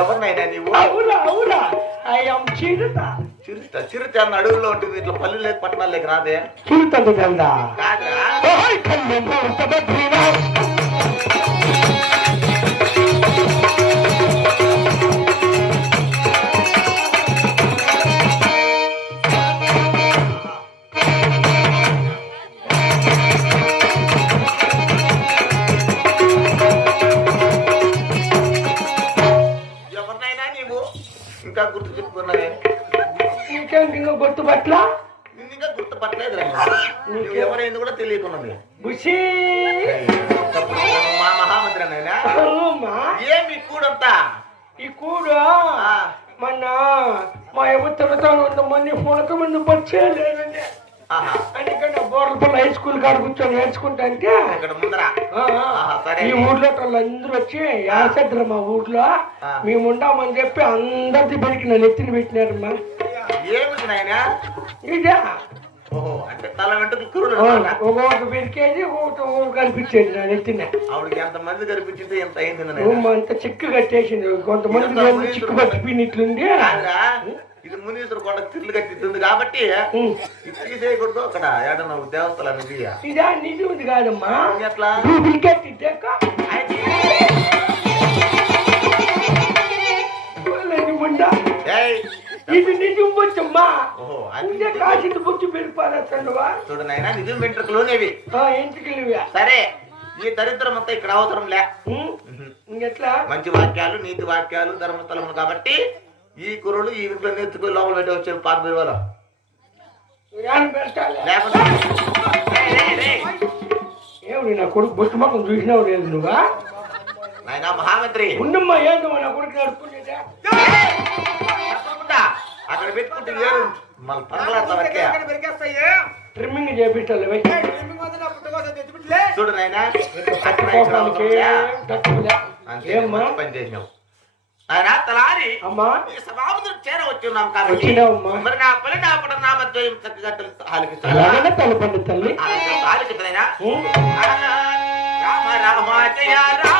ఎవరినైనా నీవు? అవునా అవునా అయ్యాం చిరుత. చిరుత చిరుత అన్న అడవుల్లో ఉంటుంది. ఇట్లా పల్లెలు లేక పట్టణాలు లేక రాదే. చిరుత తెల్దా కాదా? ఎవరినైనా నీవు ఇంకా గుర్తు చెప్పుకున్నావే? ఇంకేంటి ఇంకా గుర్తుపట్ల? నిన్ను ఇంకా గుర్తుపట్టలేదు. నువ్వు ఎవరైంది కూడా తెలియకున్నది. బుషి మా మహామంత్రి అయినా ఏమి కూడంతా? ఈ కూడు మొన్న మా యువతలతో మంది పునక ముందు వచ్చేయలేదండి. అందుకని బోర్లపల్లి హై స్కూల్ కాడ కూర్చొని నేర్చుకుంటా అంటే ఇక్కడ ముందర ఈ ఊర్లో వాళ్ళందరూ వచ్చి యాసద్ర మా ఊర్లో మేము ఉండామని చెప్పి అందరిది పెరికి నన్ను ఎత్తిని పెట్టినారమ్మా. ఏమిటి నాయనా ఇదే? ఓహో, అంటే తల వెంటకు ఒక పెరికేది ఒకటి కనిపించేది నా ఎత్తిన. ఆవిడకి ఎంతమంది కనిపించింది? ఎంత అయింది? అంత చిక్కు కట్టేసింది. కొంతమంది చిక్కు పట్టిపోయినట్లుంది. ఇది మునీశ్వర కొండ తిర్లు కట్టింది కాబట్టి ఇది చేయకూడదు. అక్కడ ఏడన్నా దేవస్థలం అనేది ఇదా నిజం కాదమ్మా. ఎట్లా ఇది నిజం వచ్చమ్మా. కాసింది బొచ్చు పెరిపారా చూడు నాయనా, నిజం వెంట్రుకలోనేవి ఎంచుకెళ్ళివా. సరే, ఈ దరిద్రం అంతా ఇక్కడ అవసరం లే. ఇంకెట్లా మంచి వాక్యాలు, నీతి వాక్యాలు, ధర్మస్థలములు కాబట్టి ఈ కుర్రలు ఈ ఇంట్లో నెత్తుకుని లోపల పెట్టి వచ్చారు. పాత వాళ్ళ ఏమి నా కొడుకు బొట్టు మొక్కం చూసినావు లేదు నువ్వా? నాయనా మహామంత్రి ఉండమ్మా. ఏంటమ్మా నా కొడుకు నడుపుకుంటే అక్కడ పెట్టుకుంటే వేరు మళ్ళీ పగలాడతావే. ట్రిమ్మింగ్ చేపిస్తాను చూడు నాయనా, ఏమ్మా పని చేసినావు. ఆయన తలారి అమ్మా సభాముద్ర చేర వచ్చున్నాం కాబట్టి మరి నా పని నా పడ నా మధ్య చక్కగా తల్లి రామ రామ జయ రామ